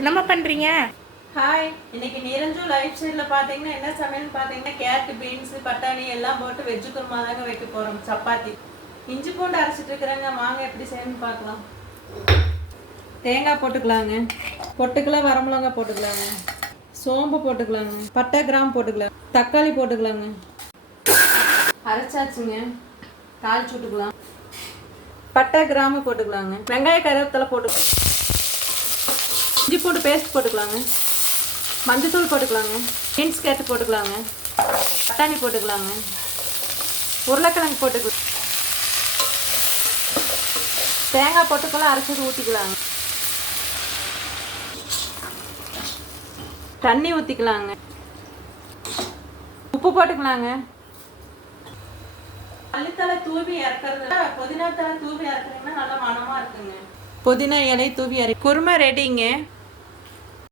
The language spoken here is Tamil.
என்னம்மா பண்ணுறீங்க? ஹாய், இன்னைக்கு நிரஞ்சு லைஃப் ஸ்டைலில் பார்த்தீங்கன்னா என்ன சமையல்னு பார்த்தீங்கன்னா கேரட் பீன்ஸு பட்டாணி எல்லாம் போட்டு வெஜ்ஜு குருமா தாங்க வைக்க போகிறோம். சப்பாத்தி இஞ்சி பூண்டு அரைச்சிட்டு இருக்கிறேங்க. வாங்க எப்படி செய்யணும்னு பார்க்கலாம். தேங்காய் போட்டுக்கலாங்க, பொட்டுக்கெல்லாம் வரமிளகாய் போட்டுக்கலாங்க, சோம்பு போட்டுக்கலாங்க, பட்டை கிராம்பு போட்டுக்கலாம், தக்காளி போட்டுக்கலாங்க. அரைச்சாச்சுங்க, தாளிச்சு விட்டுக்கலாம். பட்டை கிராம்பு போட்டுக்கலாங்க, வெங்காய கருவேப்பிலை போட்டுக்கலாம், இஞ்சி பூண்டு பேஸ்ட் போட்டுக்கலாங்க, மஞ்சத்தூள் போட்டுக்கலாங்க, பீன்ஸ் கேரட் போட்டுக்கலாங்க, பட்டாணி போட்டுக்கலாங்க, உருளைக்கிழங்கு போட்டுக்கலாம், தேங்காய் போட்டுக்கலாம், அரைச்சது ஊற்றிக்கலாங்க, தண்ணி ஊற்றிக்கலாங்க, உப்பு போட்டுக்கலாங்க. மல்லித்தலை தூவி இறக்குறது, புதினா தலை தூவி இறக்குறீங்கன்னா நல்லா மனமாக இருக்குங்க. புதினா இலை தூவி இறக்கி குருமா ரெடிங்க.